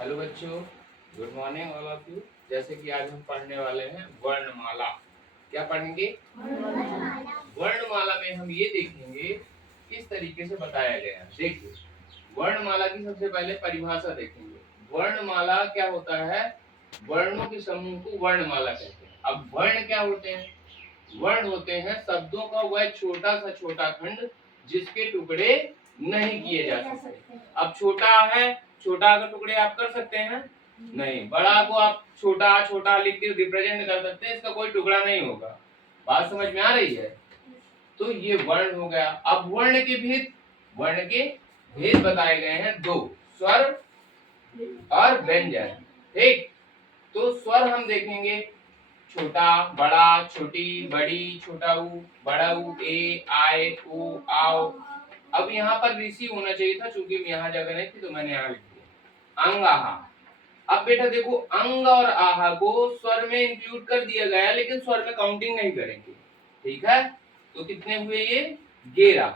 Hello बच्चों, good morning all of you. जैसे कि आज हम पढ़ने वाले हैं वर्णमाला। क्या पढ़ेंगे? वर्णमाला में हम ये देखेंगे किस तरीके से बताया गया है। देखिए, वर्णमाला की सबसे पहले परिभाषा देखेंगे। वर्णमाला क्या होता है? वर्णों के समूह को वर्णमाला कहते हैं। अब वर्ण क्या होते हैं? वर्ण होते हैं शब्दों का वह छोटा सा छोटा खंड जिसके टुकड़े नहीं किए जा सकते। अब छोटा है, छोटा का टुकड़े आप कर सकते हैं? नहीं। बड़ा को आप छोटा छोटा लिख के रिप्रेजेंट कर सकते हैं, इसका कोई टुकड़ा नहीं होगा। बात समझ में आ रही है? तो ये वर्ण हो गया। अब वर्ण के भेद बताए गए हैं दो, स्वर और व्यंजन। ठीक, तो स्वर हम देखेंगे छोटा, बड़ा, छोटी, बड़ी, छोटा ऊ, बड़ा ऊ, ए, आए, ऊ, आओ। अब यहाँ पर ऋषि होना चाहिए था, चूंकि यहाँ जगह नहीं थी तो मैंने यहाँ लिख दिया अंग, आहा। अब बेटा देखो, अंग और आहा को स्वर में इंक्लूड कर दिया गया, लेकिन स्वर में काउंटिंग नहीं करेंगे। ठीक है, तो कितने हुए ये? 11।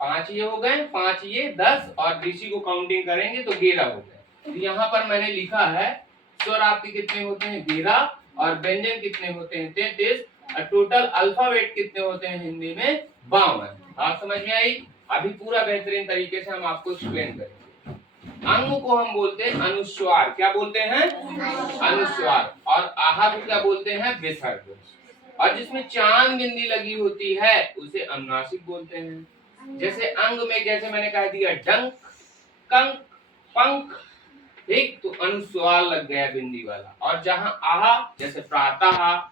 5 ये हो गए, 5 ये 10, और ऋषि को काउंटिंग करेंगे तो 11 हो गए। तो यहाँ पर मैंने लिखा है स्वर आपके कितने होते हैं? 11, और व्यंजन कितने होते हैं? 33, और टोटल अल्फाबेट कितने होते हैं हिंदी में? 52। बात समझ में आई? अभी पूरा बेहतरीन तरीके से हम आपको एक्सप्लेन करेंगे। अंग को हम बोलते हैं अनुस्वार। क्या बोलते हैं? अनुस्वार। और आहा को क्या बोलते हैं? विसर्ग। और जिसमें चांद बिंदी लगी होती है उसे अनुनासिक बोलते हैं। जैसे अंग में, जैसे मैंने कह दिया डंक, कंक, पंख, ठीक, तो अनुस्वार लग गया बिंदी वाला। और जहां आहा, जैसे प्रातः,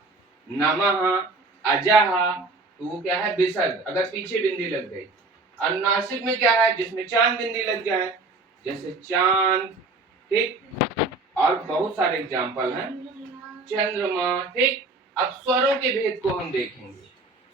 नमः, अजह, तो वो क्या है? विसर्ग, अगर पीछे बिंदी लग गई। अनुनासिक में क्या है? जिसमें चांद बिंदी लग जाए, जैसे चांद, ठीक, और बहुत सारे एग्जाम्पल हैं, चंद्रमा। ठीक, अब स्वरों के भेद को हम देखेंगे।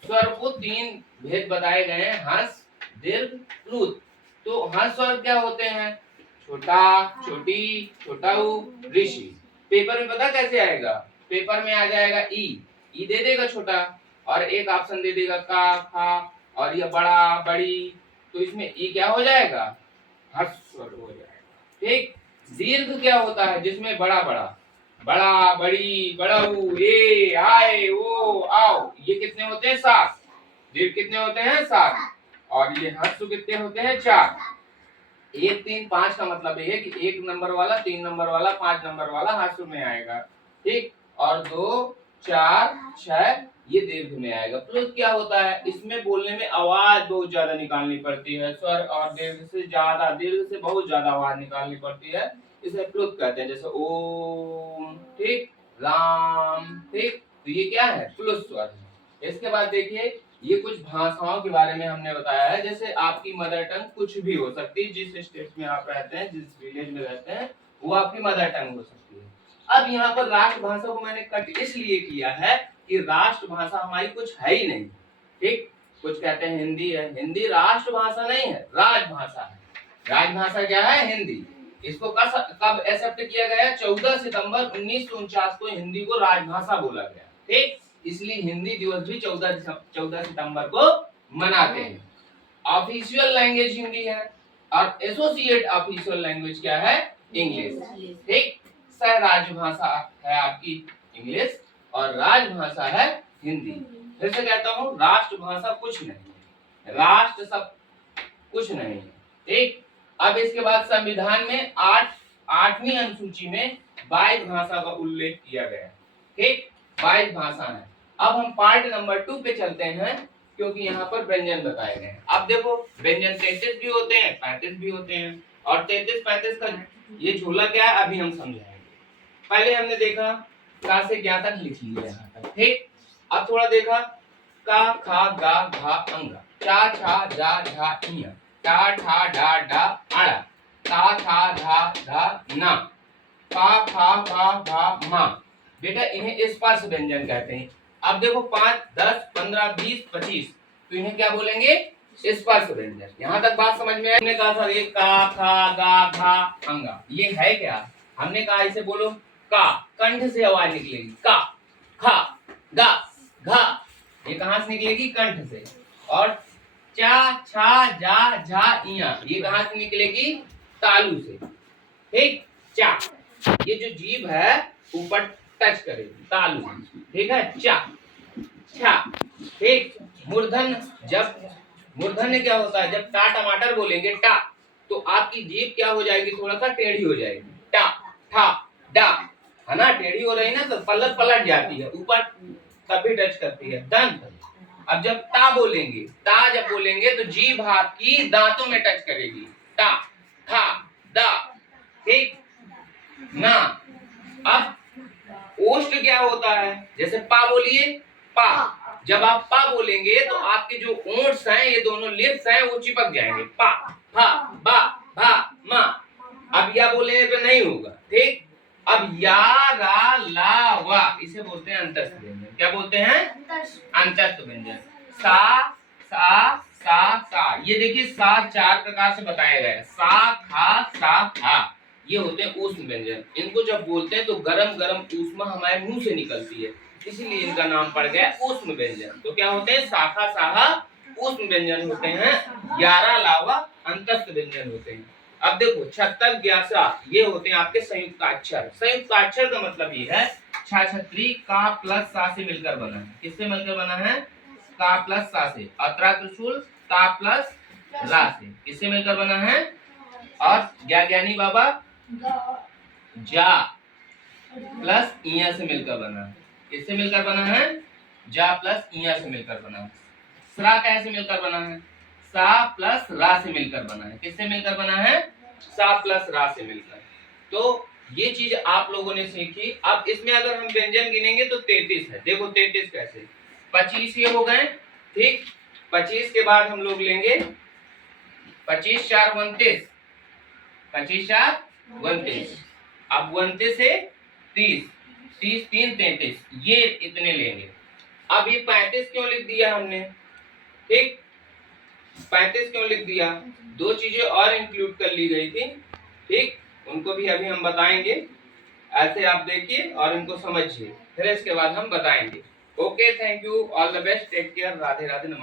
स्वर को 3 भेद बताए गए हैं, हंस, दीर्घ, प्लुत। तो हंस स्वर क्या होते हैं? छोटा, छोटी, छोटा ऊ, ऋषि। पेपर में पता कैसे आएगा? पेपर में आ जाएगा ई दे देगा छोटा, और एक ऑप्शन दे देगा का, खा, और यह बड़ा, बड़ी, तो इसमें ई क्या हो जाएगा? हर्ष स्वर हो जाएगा। ठीक, दीर्घ क्या होता है? जिसमें बड़ा बड़ा, बड़ा, बड़ी, बड़ाऊ, ए, आए, ओ, आओ, ये कितने होते हैं? 7। दीर्घ कितने होते हैं? 7। और ये हर्ष कितने होते हैं? 4। 1, 3, 5 का मतलब ये है कि 1 नंबर वाला, 3 नंबर वाला, 5 नंबर वाला हर्ष में आएगा। ठीक, और 2, 4, 6 ये दीर्घ में आएगा। प्लुत क्या होता है? इसमें बोलने में आवाज बहुत ज्यादा निकालनी पड़ती है। स्वर और दीर्घ से ज्यादा, दीर्घ से बहुत ज्यादा आवाज निकालनी पड़ती है, इसे प्लुत कहते हैं। जैसे ओम, ठीक, राम, ठीक, तो ये क्या है? प्लुत स्वर है। इसके बाद देखिए, ये कुछ भाषाओं के बारे में हमने बताया है। जैसे आपकी मदर टंग कुछ भी हो सकती है, जिस स्टेट में आप रहते हैं, जिस विलेज में रहते हैं, वो आपकी मदर टंग हो सकती है। अब यहाँ पर राष्ट्रभाषा को मैंने कट इसलिए किया है कि राष्ट्रभाषा हमारी कुछ है ही नहीं। ठीक, कुछ कहते हैं हिंदी है, हिंदी राष्ट्रभाषा नहीं है, राजभाषा है। राजभाषा क्या है? हिंदी। इसको कब एक्सेप्ट किया गया? 14 सितंबर 1949 को हिंदी को राजभाषा बोला गया। ठीक, इसलिए हिंदी दिवस भी 14 सितंबर को मनाते हैं। ऑफिशियल लैंग्वेज हिंदी है, और एसोसिएट ऑफिशियल लैंग्वेज क्या है? इंग्लिश। ठीक, सह राजभाषा है आपकी इंग्लिश, और राजभाषा है हिंदी। फिर से कहता हूँ, राष्ट्रभाषा कुछ नहीं है, राष्ट्र सब कुछ नहीं है। ठीक, अब इसके बाद संविधान में 8वीं अनुसूची में 22 भाषा का उल्लेख किया गया। ठीक, 22 भाषा है। अब हम पार्ट नंबर 2 पे चलते हैं, क्योंकि यहाँ पर व्यंजन बताए गए हैं। अब देखो, व्यंजन 33 भी होते हैं, 35 भी होते हैं, और 33-35 का ये झोला क्या है अभी हम समझाएंगे। पहले हमने देखा का से क्या तक लिख लिया यहाँ तक। ठीक, अब थोड़ा देखा का, खा, गा, घा, अंगा, चा, छा, जा, झा, इया, टा, ठा, डा, डा, आड़ा, ता, था, धा, धा, ना, पा, फा, भा, भा, मा। बेटा इन्हें स्पर्श व्यंजन कहते हैं। अब देखो 5, 10, 15, 20, 25, तो इन्हें क्या बोलेंगे? स्पर्श व्यंजन। यहाँ तक बात समझ में आई? हमने कहा सर ये का, खा, गा, घा, अंगा, ये है क्या? हमने कहा इसे बोलो का, कंठ से आवाज निकलेगी, का, खा, गा, घा, ये कहां से निकलेगी? कंठ से। और चा, छा, जा, झा, इया, ये कहां से निकलेगी? तालू से। ठीक, चा। ये जो जीभ है ऊपर टच करेगी, तालु, ठीक है, चा, छा, ठीक। मूर्धन, जब मूर्धन में क्या होता है, जब टा टमाटर बोलेंगे टा, तो आपकी जीभ क्या हो जाएगी, थोड़ा सा टेढ़ी हो जाएगी, टा, ठा, डा, है ना, टेढ़ी हो रही ना तो पलट पलट जाती है ऊपर, तभी टच करती है दंत। अब जब ता बोलेंगे, ता जब बोलेंगे तो जीभ आपकी दांतों में टच करेगी, ता, था, दा, ठीक ना। अब ओष्ठ क्या होता है, जैसे पा बोलिए, पा, जब आप पा बोलेंगे तो आपके जो ओंठ हैं, ये दोनों लिप्स हैं, वो चिपक जाएंगे, पा, फा, बा, भा, मा। अब या बोलने पे नहीं होगा, ठीक। अब या, रा, ला, वा, इसे बोलते हैं अंतस्थ व्यंजन। क्या बोलते हैं, अंतस्थ व्यंजन। सा, सा, ये देखिए सा 4 प्रकार से बताया गया है, सा, खा, सा, हा, ये होते हैं ऊष्म व्यंजन। इनको जब बोलते हैं तो गरम गरम ऊष्मा हमारे मुंह से निकलती है, इसीलिए इनका नाम पड़ गया ऊष्म व्यंजन। तो क्या होते हैं, शाखा, साहा ऊष्म व्यंजन होते हैं, 11 लावा अंतस्थ व्यंजन होते हैं। अब देखो छत्तक, ग्यासा, ये होते हैं आपके संयुक्ताक्षर। संयुक्ताक्षर का मतलब ये है, छा छत्री का प्लस सा से मिलकर बना है। किससे मिलकर बना है, का प्लस सा से। अत्रा त्रिशूल का प्लस रा से, किससे मिलकर बना है। और ज्ञानी बाबा जा प्लस इया से मिलकर बना है। किससे मिलकर बना है, जा प्लस इया से मिलकर बना है। सरा कैसे मिलकर बना है, सा प्लस रा से मिलकर बना है। किससे मिलकर बना है, सा प्लस रा से मिलकर। तो ये चीज आप लोगों ने सीखी। अब इसमें अगर हम व्यंजन गिनेंगे तो 33 है। देखो 33 कैसे, 25 ये हो गए, ठीक। 25 के बाद हम लोग लेंगे 25 4 29, 25 4 29। अब 29 से 30, 30 3 33, ये इतने लेंगे। अब ये 35 क्यों लिख दिया हमने, ठीक, 35 क्यों लिख दिया, दो चीजें और इंक्लूड कर ली गई थी, ठीक, उनको भी अभी हम बताएंगे। ऐसे आप देखिए और इनको समझिए, फिर इसके बाद हम बताएंगे। Okay, thank you, all the best, take care, Radhe Radhe, नमस्कार।